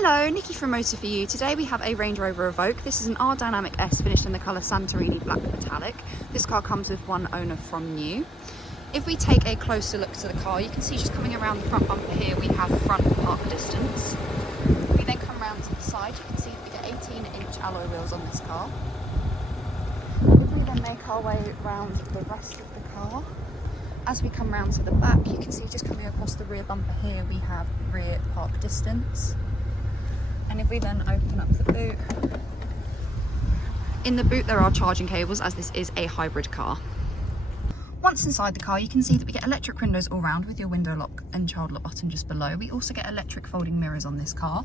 Hello, Nikki from Motor For You. Today we have a Range Rover EVOQUE. This is an R Dynamic S finished in the colour Santorini Black Metallic. This car comes with one owner from new. If we take a closer look to the car, you can see just coming around the front bumper here, we have front park distance. We then come around to the side, you can see that we get 18-inch alloy wheels on this car. If we then make our way around the rest of the car, as we come round to the back, you can see just coming across the rear bumper here, we have rear park distance. And if we then open up the boot, in the boot there are charging cables, as this is a hybrid car. Once inside the car, you can see that we get electric windows all round with your window lock and child lock button just below. We also get electric folding mirrors on this car.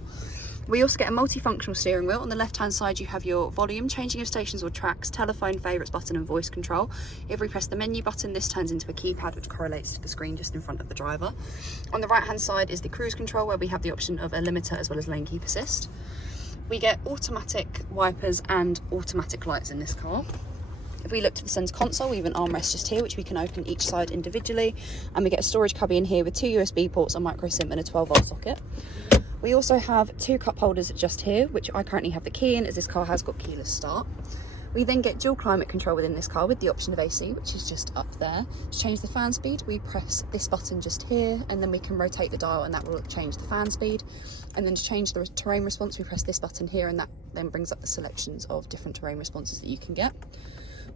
We also get a multifunctional steering wheel. On the left hand side you have your volume, changing of stations or tracks, telephone, favourites button and voice control. If we press the menu button, this turns into a keypad which correlates to the screen just in front of the driver. On the right hand side is the cruise control, where we have the option of a limiter as well as lane keep assist. We get automatic wipers and automatic lights in this car. If we look to the centre console, we have an armrest just here which we can open each side individually, and we get a storage cubby in here with two USB ports, a micro SIM and a 12-volt socket. We also have two cup holders just here, which I currently have the key in as this car has got keyless start. We then get dual climate control within this car with the option of AC, which is just up there. To change the fan speed, we press this button just here, and then we can rotate the dial and that will change the fan speed. And then to change the terrain response, we press this button here, and that then brings up the selections of different terrain responses that you can get.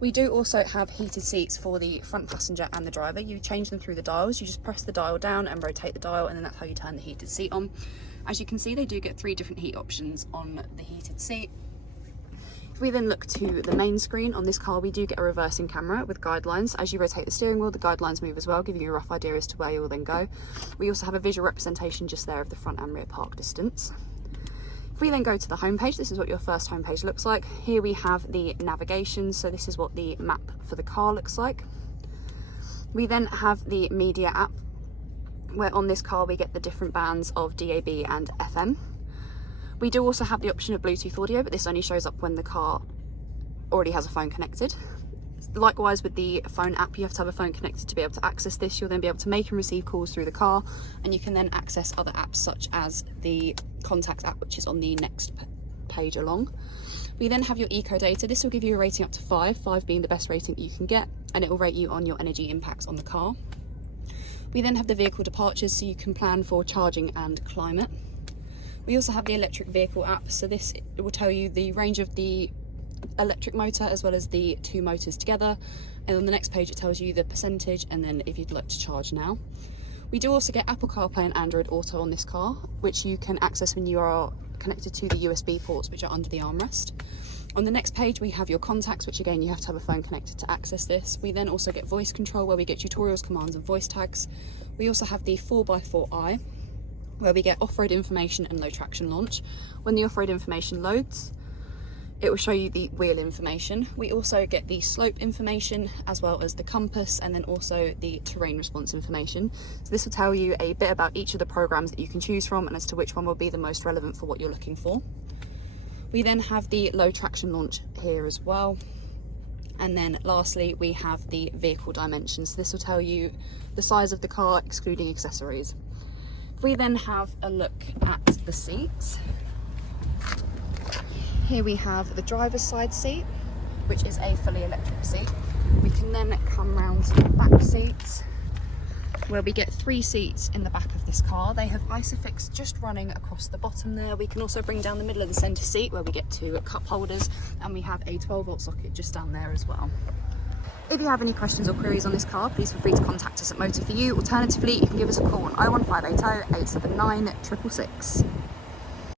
We do also have heated seats for the front passenger and the driver. You change them through the dials. You just press the dial down and rotate the dial, and then that's how you turn the heated seat on. As you can see, they do get 3 different heat options on the heated seat. If we then look to the main screen on this car, we do get a reversing camera with guidelines. As you rotate the steering wheel, the guidelines move as well, giving you a rough idea as to where you will then go. We also have a visual representation just there of the front and rear park distance. If we then go to the homepage, this is what your first homepage looks like. Here we have the navigation, so this is what the map for the car looks like. We then have the media app, where on this car we get the different bands of DAB and FM. We do also have the option of Bluetooth audio, but this only shows up when the car already has a phone connected. Likewise with the phone app, you have to have a phone connected to be able to access this. You'll then be able to make and receive calls through the car, and you can then access other apps such as the contacts app, which is on the next page along. We then have your eco data. This will give you a rating up to 5 being the best rating you can get, and it will rate you on your energy impacts on the car. We then have the vehicle departures, so you can plan for charging and climate. We also have the electric vehicle app, so this will tell you the range of the electric motor as well as the 2 motors together, and on the next page it tells you the percentage and then if you'd like to charge now. We do also get Apple CarPlay and Android Auto on this car, which you can access when you are connected to the USB ports which are under the armrest. On the next page we have your contacts, which again you have to have a phone connected to access this. We then also get voice control, where we get tutorials, commands and voice tags. We also have the 4x4i, where we get off-road information and low traction launch. When the off-road information loads, it will show you the wheel information. We also get the slope information as well as the compass, and then also the terrain response information. So this will tell you a bit about each of the programs that you can choose from and as to which one will be the most relevant for what you're looking for. We then have the low traction launch here as well. And then lastly, we have the vehicle dimensions. This will tell you the size of the car, excluding accessories. If we then have a look at the seats, here we have the driver's side seat, which is a fully electric seat. We can then come round to the back seats, where we get 3 seats in the back of this car. They have Isofix just running across the bottom there. We can also bring down the middle of the centre seat, where we get 2 cup holders, and we have a 12-volt socket just down there as well. If you have any questions or queries on this car, please feel free to contact us at Motor For You. Alternatively, you can give us a call on 01580 879 666.